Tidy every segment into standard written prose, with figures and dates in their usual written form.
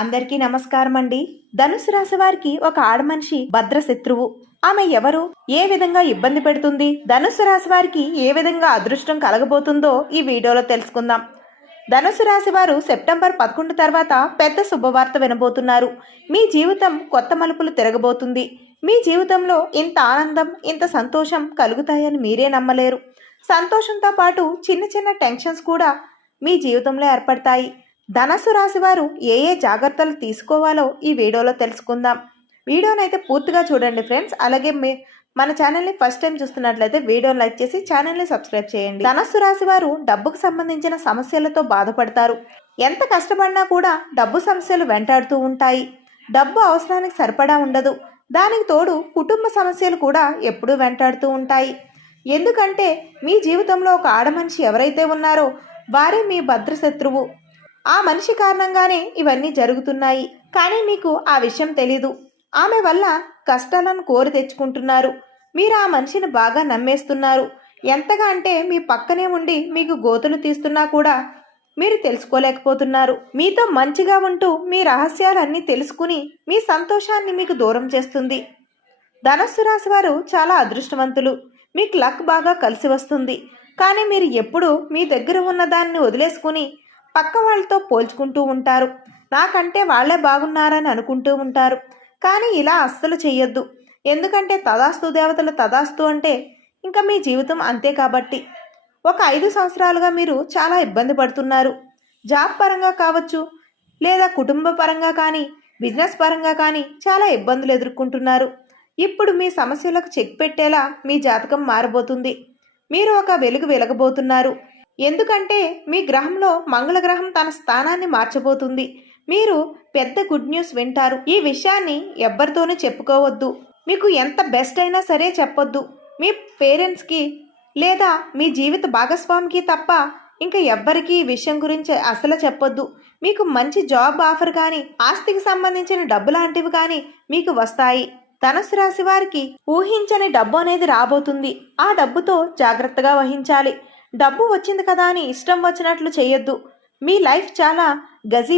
అందరికీ నమస్కారం అండి. ధనుసు రాశి వారికి ఒక ఆడమనిషి భద్ర శత్రువు. ఆమె ఎవరు, ఏ విధంగా ఇబ్బంది పెడుతుంది, ధనుసు రాశి వారికి ఏ విధంగా అదృష్టం కలగబోతుందో ఈ వీడియోలో తెలుసుకుందాం. ధనుసు రాశి వారు సెప్టెంబర్ 11 తర్వాత పెద్ద శుభవార్త వినబోతున్నారు. మీ జీవితం కొత్త మలుపులు తిరగబోతుంది. మీ జీవితంలో ఇంత ఆనందం, ఇంత సంతోషం కలుగుతాయని మీరే నమ్మలేరు. సంతోషంతో పాటు చిన్న చిన్న టెన్షన్స్ కూడా మీ జీవితంలో ఏర్పడతాయి. ధనుసు రాశి వారు ఏ జాగ్రత్తలు తీసుకోవాలో ఈ వీడియోలో తెలుసుకుందాం. వీడియోనైతే పూర్తిగా చూడండి ఫ్రెండ్స్. అలాగే మన ఛానల్ని ఫస్ట్ టైం చూస్తున్నట్లయితే వీడియోని లైక్ చేసి ఛానల్ని సబ్స్క్రైబ్ చేయండి. ధనుసు రాశి వారు డబ్బుకు సంబంధించిన సమస్యలతో బాధపడతారు. ఎంత కష్టపడినా కూడా డబ్బు సమస్యలు వెంటాడుతూ ఉంటాయి. డబ్బు అవసరానికి సరిపడా ఉండదు. దానికి తోడు కుటుంబ సమస్యలు కూడా ఎప్పుడూ వెంటాడుతూ ఉంటాయి. ఎందుకంటే మీ జీవితంలో ఒక ఆడమనిషి ఎవరైతే ఉన్నారో వారే మీ భద్రశత్రువు. ఆ మనిషి కారణంగానే ఇవన్నీ జరుగుతున్నాయి. కానీ మీకు ఆ విషయం తెలీదు. ఆమె వల్ల కష్టాలను కోరి తెచ్చుకుంటున్నారు. మీరు ఆ మనిషిని బాగా నమ్మేస్తున్నారు. ఎంతగా అంటే మీ పక్కనే ఉండి మీకు గోతులు తీస్తున్నా కూడా మీరు తెలుసుకోలేకపోతున్నారు. మీతో మంచిగా ఉంటూ మీ రహస్యాలన్నీ తెలుసుకుని మీ సంతోషాన్ని మీకు దూరం చేస్తుంది. ధనుస్సు రాశి వారు చాలా అదృష్టవంతులు. మీకు లక్ బాగా కలిసి వస్తుంది. కానీ మీరు ఎప్పుడూ మీ దగ్గర ఉన్న దాన్ని వదిలేసుకుని పక్క వాళ్ళతో పోల్చుకుంటూ ఉంటారు. నాకంటే వాళ్లే బాగున్నారని అనుకుంటూ ఉంటారు. కానీ ఇలా అస్సలు చెయ్యొద్దు. ఎందుకంటే తదాస్తు దేవతలు తదాస్తు అంటే ఇంకా మీ జీవితం అంతే. కాబట్టి ఒక 5 సంవత్సరాలుగా మీరు చాలా ఇబ్బంది పడుతున్నారు. జాబ్ పరంగా కావచ్చు, లేదా కుటుంబ పరంగా కానీ, బిజినెస్ పరంగా కానీ చాలా ఇబ్బందులు ఎదుర్కొంటున్నారు. ఇప్పుడు మీ సమస్యలకు చెక్ పెట్టేలా మీ జాతకం మారబోతుంది. మీరు ఒక వెలుగు వెలగబోతున్నారు. ఎందుకంటే మీ గ్రహంలో మంగళగ్రహం తన స్థానాన్ని మార్చబోతుంది. మీరు పెద్ద గుడ్ న్యూస్ వింటారు. ఈ విషయాన్ని ఎవ్వరితోనూ చెప్పుకోవద్దు. మీకు ఎంత బెస్ట్ అయినా సరే చెప్పొద్దు. మీ పేరెంట్స్కి లేదా మీ జీవిత భాగస్వామికి తప్ప ఇంకా ఎవ్వరికీ ఈ విషయం గురించి అసలు చెప్పొద్దు. మీకు మంచి జాబ్ ఆఫర్ కానీ, ఆస్తికి సంబంధించిన డబ్బు లాంటివి కానీ మీకు వస్తాయి. ధనుసు రాశి వారికి ఊహించని డబ్బు అనేది రాబోతుంది. ఆ డబ్బుతో జాగ్రత్తగా వహించాలి. డబ్బు వచ్చింది కదా అని ఇష్టం వచ్చినట్లు చేయొద్దు. మీ లైఫ్ చాలా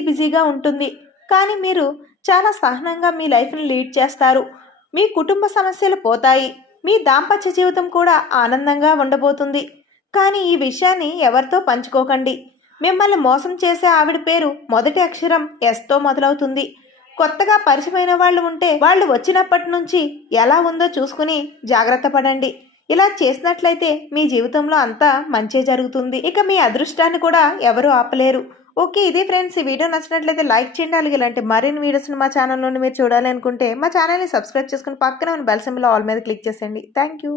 బిజీగా ఉంటుంది. కానీ మీరు చాలా సహనంగా మీ లైఫ్ని లీడ్ చేస్తారు. మీ కుటుంబ సమస్యలు పోతాయి. మీ దాంపత్య జీవితం కూడా ఆనందంగా ఉండబోతుంది. కానీ ఈ విషయాన్ని ఎవరితో పంచుకోకండి. మిమ్మల్ని మోసం చేసే ఆవిడ పేరు మొదటి అక్షరం ఎస్తో మొదలవుతుంది. కొత్తగా పరిచయమైన వాళ్ళు ఉంటే వాళ్ళు వచ్చినప్పటి నుంచి ఎలా ఉందో చూసుకుని జాగ్రత్త పడండి. ఇలా చేసినట్లయితే మీ జీవితంలో అంతా మంచి జరుగుతుంది. ఇక మీ అదృష్టాన్ని కూడా ఎవరు ఆపలేరు. ఓకే, ఇదే ఫ్రెండ్స్. ఈ వీడియో నచ్చినట్లయితే లైక్ చేయండి. అలాగే ఇలాంటి మరిన్ని వీడియోస్ని మా ఛానల్లోని మీరు చూడాలి అనుకుంటే మా ఛానల్ని సబ్స్క్రైబ్ చేసుకుని పక్కన ఉన్న బెల్ సింబల్ ఆల్ మీద క్లిక్ చేసేయండి. Thank you.